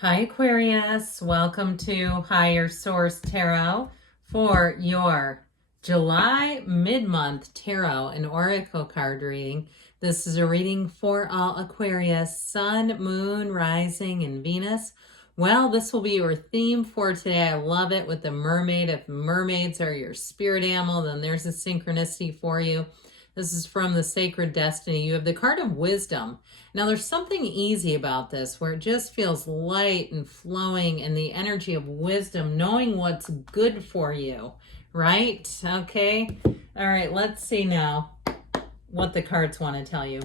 Hi Aquarius, welcome to Higher Source Tarot for your July mid-month tarot and oracle card reading. This is a reading for all Aquarius, Sun, Moon, Rising, and Venus. Well, this will be your theme for today. I love it with the mermaid. If mermaids are your spirit animal, then there's a synchronicity for you. This is from the Sacred Destiny. You have the card of wisdom. Now, there's something easy about this where it just feels light and flowing and the energy of wisdom, knowing what's good for you, right? Okay. All right, let's see now what the cards want to tell you.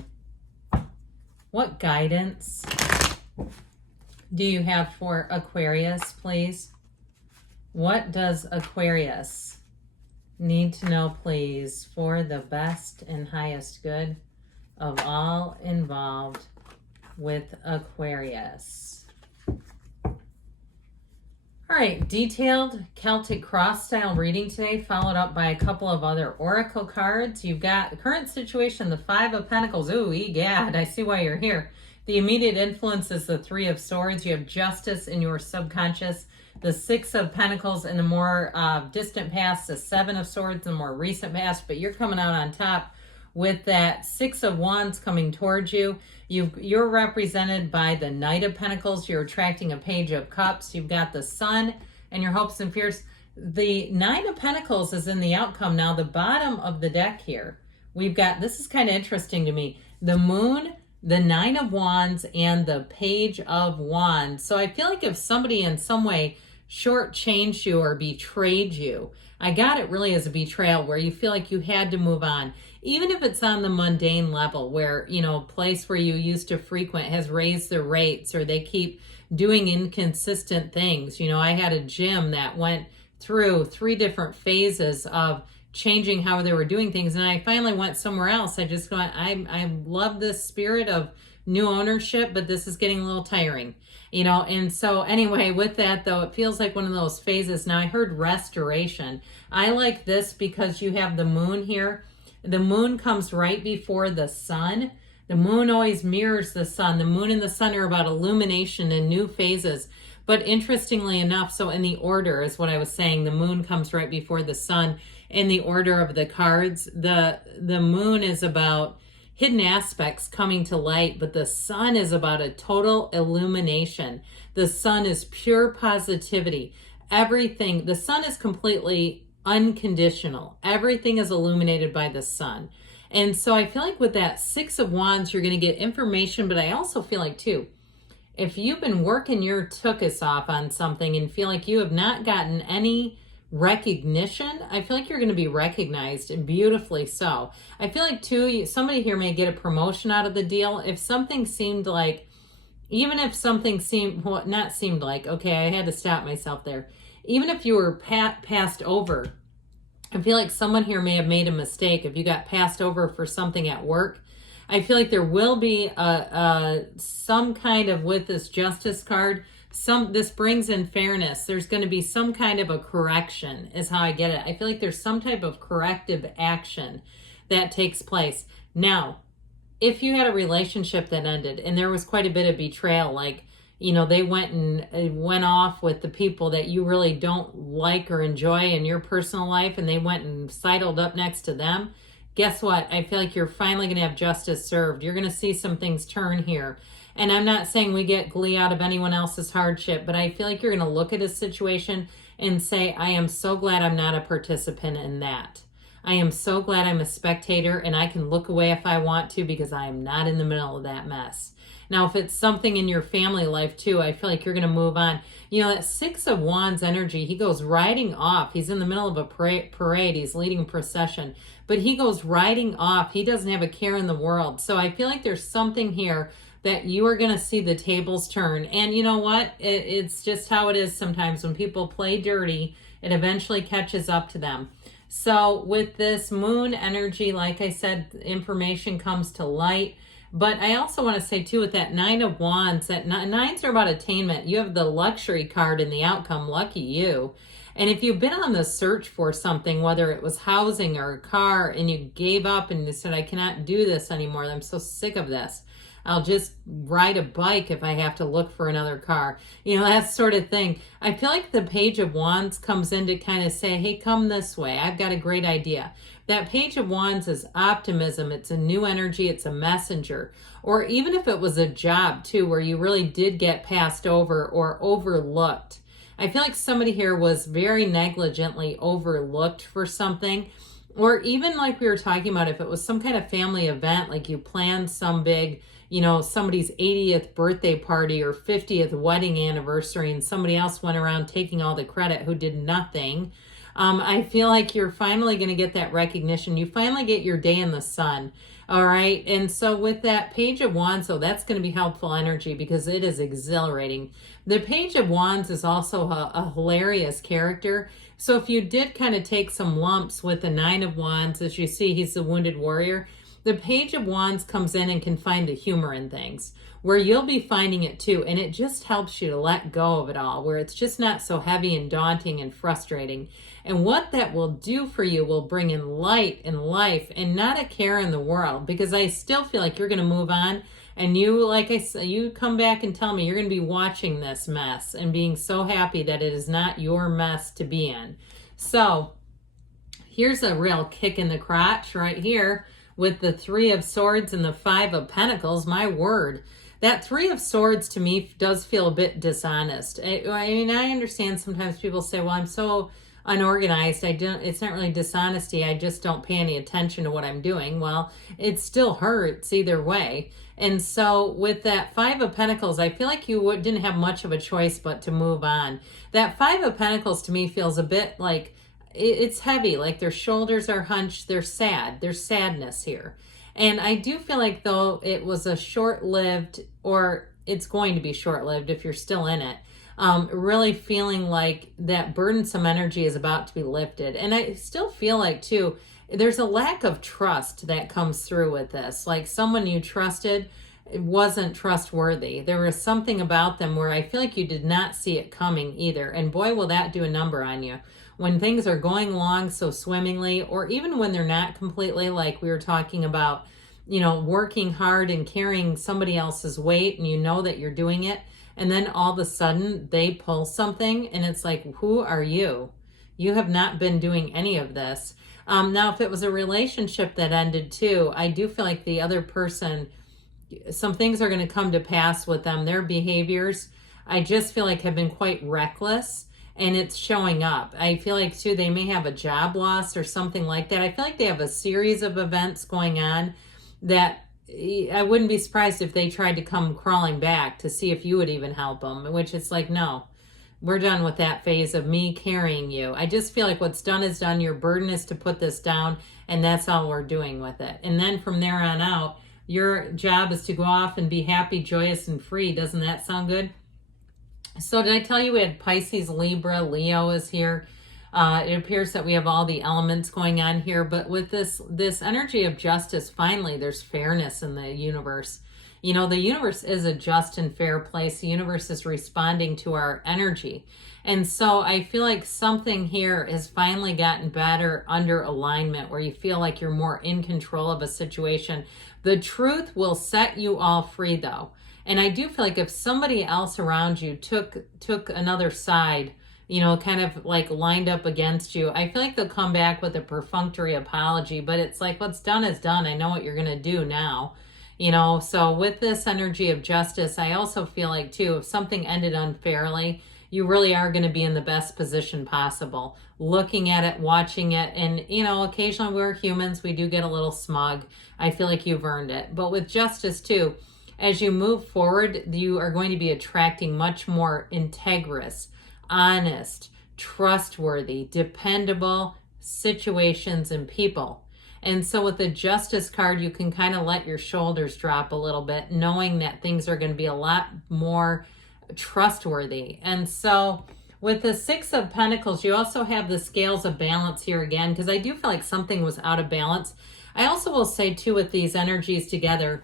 What guidance do you have for Aquarius, please? What does Aquarius need to know, please, for the best and highest good of all involved with Aquarius? All right, detailed Celtic cross style reading today, followed up by a couple of other oracle cards. You've got the current situation, the Five of Pentacles. Ooh, egad, I see why you're here. The immediate influence is the Three of Swords. You have justice in your subconscious. The Six of Pentacles in the more distant past, the Seven of Swords in the more recent past, but you're coming out on top with that Six of Wands coming towards you. You're represented by the Knight of Pentacles. You're attracting a Page of Cups. You've got the Sun and your hopes and fears. The Nine of Pentacles is in the outcome. Now, the bottom of the deck here, we've got, this is kind of interesting to me, the Moon, the Nine of Wands, and the Page of Wands. So I feel like if somebody in some way shortchanged you or betrayed you, I got it really as a betrayal where you feel like you had to move on. Even if it's on the mundane level where, you know, a place where you used to frequent has raised their rates or they keep doing inconsistent things. You know, I had a gym that went through 3 different phases of changing how they were doing things, and I finally went somewhere else. I just went, I love this spirit of new ownership, but this is getting a little tiring, you know. And so anyway, with that though, it feels like one of those phases. Now I heard restoration. I like this because you have the Moon here. The Moon comes right before the Sun. The Moon always mirrors the Sun. The Moon and the Sun are about illumination and new phases. But interestingly enough, so in the order is what I was saying, the Moon comes right before the Sun. In the order of the cards, the Moon is about hidden aspects coming to light, but the Sun is about a total illumination. The Sun is pure positivity. Everything, the Sun is completely unconditional. Everything is illuminated by the Sun. And so I feel like with that Six of Wands, you're going to get information, but I also feel like too, if you've been working your tuchus off on something and feel like you have not gotten any recognition, I feel like you're going to be recognized, and beautifully so. I feel like too, somebody here may get a promotion out of the deal. If something seemed like, even if something seemed, well, not seemed like, okay, I had to stop myself there. Even if you were passed over, I feel like someone here may have made a mistake. If you got passed over for something at work, I feel like there will be some kind of, with this Justice card, this brings in fairness. There's going to be some kind of a correction is how I get it. I feel like there's some type of corrective action that takes place. Now, if you had a relationship that ended and there was quite a bit of betrayal, like, you know, they went off with the people that you really don't like or enjoy in your personal life, and they went and sidled up next to them, guess what? I feel like you're finally going to have justice served. You're going to see some things turn here. And I'm not saying we get glee out of anyone else's hardship, but I feel like you're going to look at a situation and say, I am so glad I'm not a participant in that. I am so glad I'm a spectator and I can look away if I want to because I am not in the middle of that mess. Now, if it's something in your family life too, I feel like you're going to move on. You know, that Six of Wands energy, he goes riding off. He's in the middle of a parade. He's leading a procession, but he goes riding off. He doesn't have a care in the world. So I feel like there's something here that you are going to see the tables turn. And you know what? It's just how it is sometimes. When people play dirty, it eventually catches up to them. So with this Moon energy, like I said, information comes to light. But I also want to say too, with that Nine of Wands, that nines are about attainment. You have the luxury card in the outcome, lucky you. And if you've been on the search for something, whether it was housing or a car, and you gave up and you said, I cannot do this anymore, I'm so sick of this. I'll just ride a bike if I have to look for another car. You know, that sort of thing. I feel like the Page of Wands comes in to kind of say, hey, come this way. I've got a great idea. That Page of Wands is optimism. It's a new energy. It's a messenger. Or even if it was a job too, where you really did get passed over or overlooked. I feel like somebody here was very negligently overlooked for something. Or even like we were talking about, if it was some kind of family event, like you planned some big, you know, somebody's 80th birthday party or 50th wedding anniversary, and somebody else went around taking all the credit who did nothing. I feel like you're finally going to get that recognition. You finally get your day in the sun. All right. And so with that Page of Wands, so that's going to be helpful energy because it is exhilarating. The Page of Wands is also a hilarious character. So if you did kind of take some lumps with the Nine of Wands, as you see, he's the wounded warrior. The Page of Wands comes in and can find the humor in things, where you'll be finding it too. And it just helps you to let go of it all, where it's just not so heavy and daunting and frustrating. And what that will do for you will bring in light and life and not a care in the world, because I still feel like you're going to move on. And you, like I said, you come back and tell me you're going to be watching this mess and being so happy that it is not your mess to be in. So here's a real kick in the crotch right here with the Three of Swords and the Five of Pentacles. My word. That Three of Swords to me does feel a bit dishonest. I mean, I understand sometimes people say, well, I'm so unorganized. It's not really dishonesty. I just don't pay any attention to what I'm doing. Well, it still hurts either way. And so with that Five of Pentacles, I feel like you didn't have much of a choice but to move on. That Five of Pentacles to me feels a bit like it's heavy, like their shoulders are hunched. They're sad. There's sadness here. And I do feel like though it was a short-lived, or it's going to be short-lived if you're still in it, really feeling like that burdensome energy is about to be lifted. And I still feel like too, there's a lack of trust that comes through with this. Like someone you trusted wasn't trustworthy. There was something about them where I feel like you did not see it coming either. And boy, will that do a number on you. When things are going along so swimmingly, or even when they're not completely, like we were talking about, you know, working hard and carrying somebody else's weight, and you know that you're doing it, and then all of a sudden they pull something and it's like, who are you? You have not been doing any of this. Now, if it was a relationship that ended too, I do feel like the other person, some things are going to come to pass with them. Their behaviors, I just feel like have been quite reckless. And it's showing up. I feel like too, they may have a job loss or something like that. I feel like they have a series of events going on that I wouldn't be surprised if they tried to come crawling back to see if you would even help them, which it's like, no, we're done with that phase of me carrying you. I just feel like what's done is done. Your burden is to put this down, and that's all we're doing with it. And then from there on out, your job is to go off and be happy, joyous, and free. Doesn't that sound good? So did I tell you we had Pisces, Libra, Leo is here? It appears that we have all the elements going on here, but with this energy of justice, finally, there's fairness in the universe. You know, the universe is a just and fair place. The universe is responding to our energy. And so I feel like something here has finally gotten better under alignment, where you feel like you're more in control of a situation. The truth will set you all free, though. And I do feel like if somebody else around you took another side, you know, kind of like lined up against you, I feel like they'll come back with a perfunctory apology, but it's like, what's done is done. I know what you're going to do now, you know. So with this energy of justice, I also feel like too, if something ended unfairly, you really are going to be in the best position possible, looking at it, watching it. And, you know, occasionally we're humans, we do get a little smug. I feel like you've earned it. But with justice too, as you move forward, you are going to be attracting much more integrous, honest, trustworthy, dependable situations and people. And so with the Justice card, you can kind of let your shoulders drop a little bit, knowing that things are going to be a lot more trustworthy. And so with the Six of Pentacles, you also have the scales of balance here again, because I do feel like something was out of balance. I also will say too, with these energies together,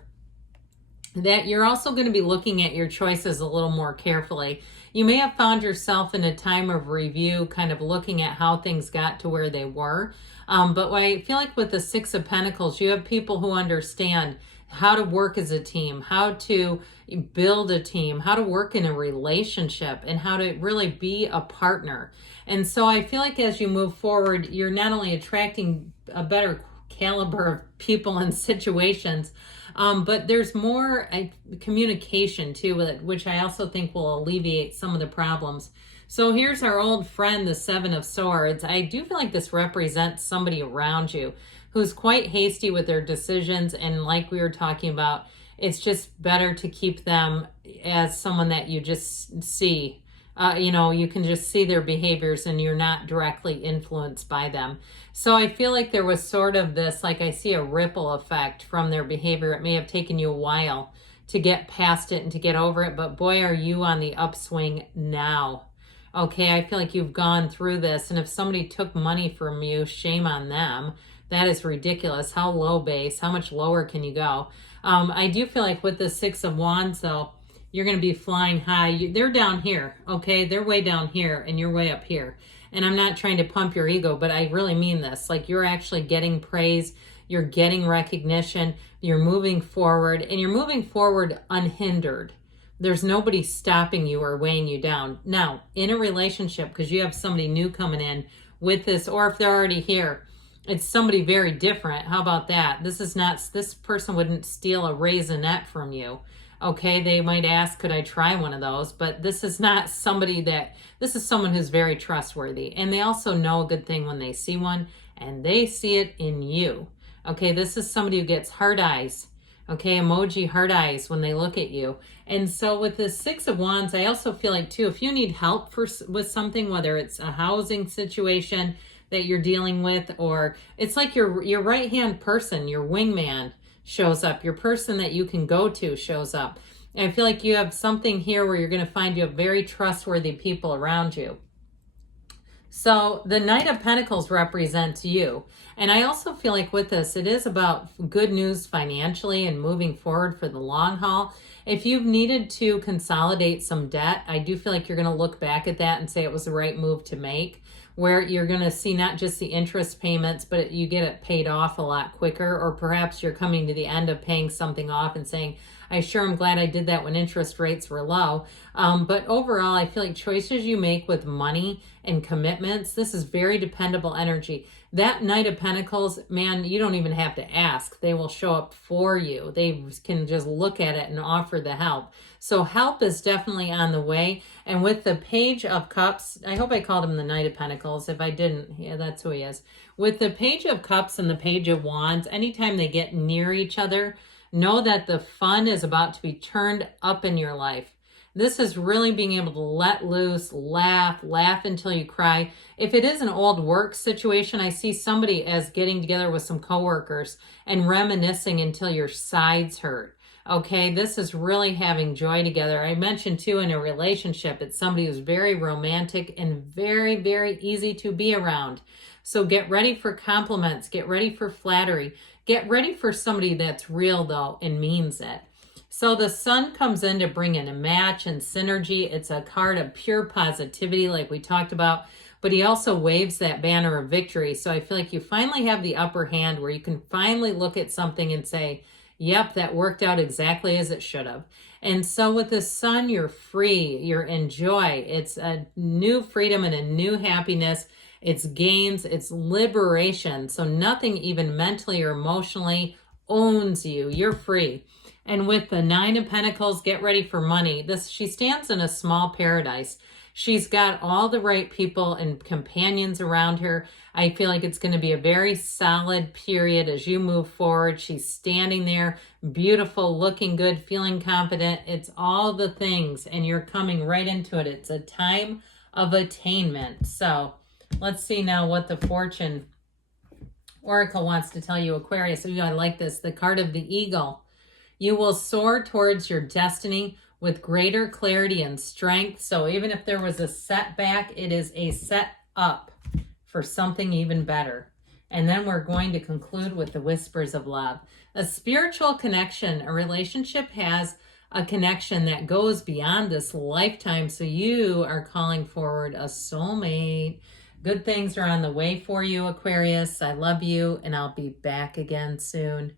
that you're also going to be looking at your choices a little more carefully. You may have found yourself in a time of review, kind of looking at how things got to where they were. But I feel like with the Six of Pentacles, you have people who understand how to work as a team, how to build a team, how to work in a relationship, and how to really be a partner. And so I feel like as you move forward, you're not only attracting a better caliber of people and situations, but there's more communication too with it, which I also think will alleviate some of the problems. So here's our old friend, the Seven of Swords. I do feel like this represents somebody around you who's quite hasty with their decisions. And like we were talking about, it's just better to keep them as someone that you just see. You can just see their behaviors and you're not directly influenced by them. So I feel like there was sort of this, like I see a ripple effect from their behavior. It may have taken you a while to get past it and to get over it, but boy, are you on the upswing now. Okay, I feel like you've gone through this, and if somebody took money from you, shame on them. That is ridiculous. How low base? How much lower can you go? I do feel like with the Six of Wands, though, you're going to be flying high. They're down here, okay? They're way down here, and you're way up here. And I'm not trying to pump your ego, but I really mean this. Like, you're actually getting praise. You're getting recognition. You're moving forward, and you're moving forward unhindered. There's nobody stopping you or weighing you down. Now, in a relationship, because you have somebody new coming in with this, or if they're already here, it's somebody very different. How about that? This person wouldn't steal a raisinette from you. Okay, they might ask, could I try one of those? But this is not somebody this is someone who's very trustworthy. And they also know a good thing when they see one, and they see it in you. Okay, this is somebody who gets hard eyes. Okay, emoji heart eyes when they look at you. And so with the Six of Wands, I also feel like too, if you need help with something, whether it's a housing situation that you're dealing with, or it's like your right-hand person, your wingman shows up, your person that you can go to shows up. And I feel like you have something here where you're going to find you have very trustworthy people around you. So the Knight of Pentacles represents you. And I also feel like with this, it is about good news financially and moving forward for the long haul. If you've needed to consolidate some debt, I do feel like you're going to look back at that and say it was the right move to make, where you're going to see not just the interest payments, but you get it paid off a lot quicker, or perhaps you're coming to the end of paying something off and saying, I sure am glad I did that when interest rates were low. But overall, I feel like choices you make with money and commitments, this is very dependable energy. That Knight of Pentacles, man, you don't even have to ask. They will show up for you. They can just look at it and offer the help. So help is definitely on the way. And with the Page of Cups, I hope I called him the Knight of Pentacles. If I didn't, yeah, that's who he is. With the Page of Cups and the Page of Wands, anytime they get near each other, know that the fun is about to be turned up in your life. This is really being able to let loose, laugh until you cry. If it is an old work situation, I see somebody as getting together with some coworkers and reminiscing until your sides hurt. Okay, this is really having joy together. I mentioned too, in a relationship, it's somebody who's very romantic and very, very easy to be around. So get ready for compliments, get ready for flattery, get ready for somebody that's real though and means it. So the Sun comes in to bring in a match and synergy. It's a card of pure positivity like we talked about, but he also waves that banner of victory. So I feel like you finally have the upper hand where you can finally look at something and say, yep, that worked out exactly as it should have. And so with the Sun, you're free, you're in joy. It's a new freedom and a new happiness. It's gains, it's liberation. So nothing even mentally or emotionally owns you. You're free. And with the Nine of Pentacles, get ready for money. She stands in a small paradise. She's got all the right people and companions around her. I feel like it's going to be a very solid period as you move forward. She's standing there, beautiful, looking good, feeling confident. It's all the things, and you're coming right into it. It's a time of attainment. So let's see now what the Fortune Oracle wants to tell you, Aquarius. Ooh, I like this. The card of the Eagle. You will soar towards your destiny with greater clarity and strength. So even if there was a setback, it is a set up for something even better. And then we're going to conclude with the Whispers of Love. A spiritual connection, a relationship has a connection that goes beyond this lifetime. So you are calling forward a soulmate. Good things are on the way for you, Aquarius. I love you, and I'll be back again soon.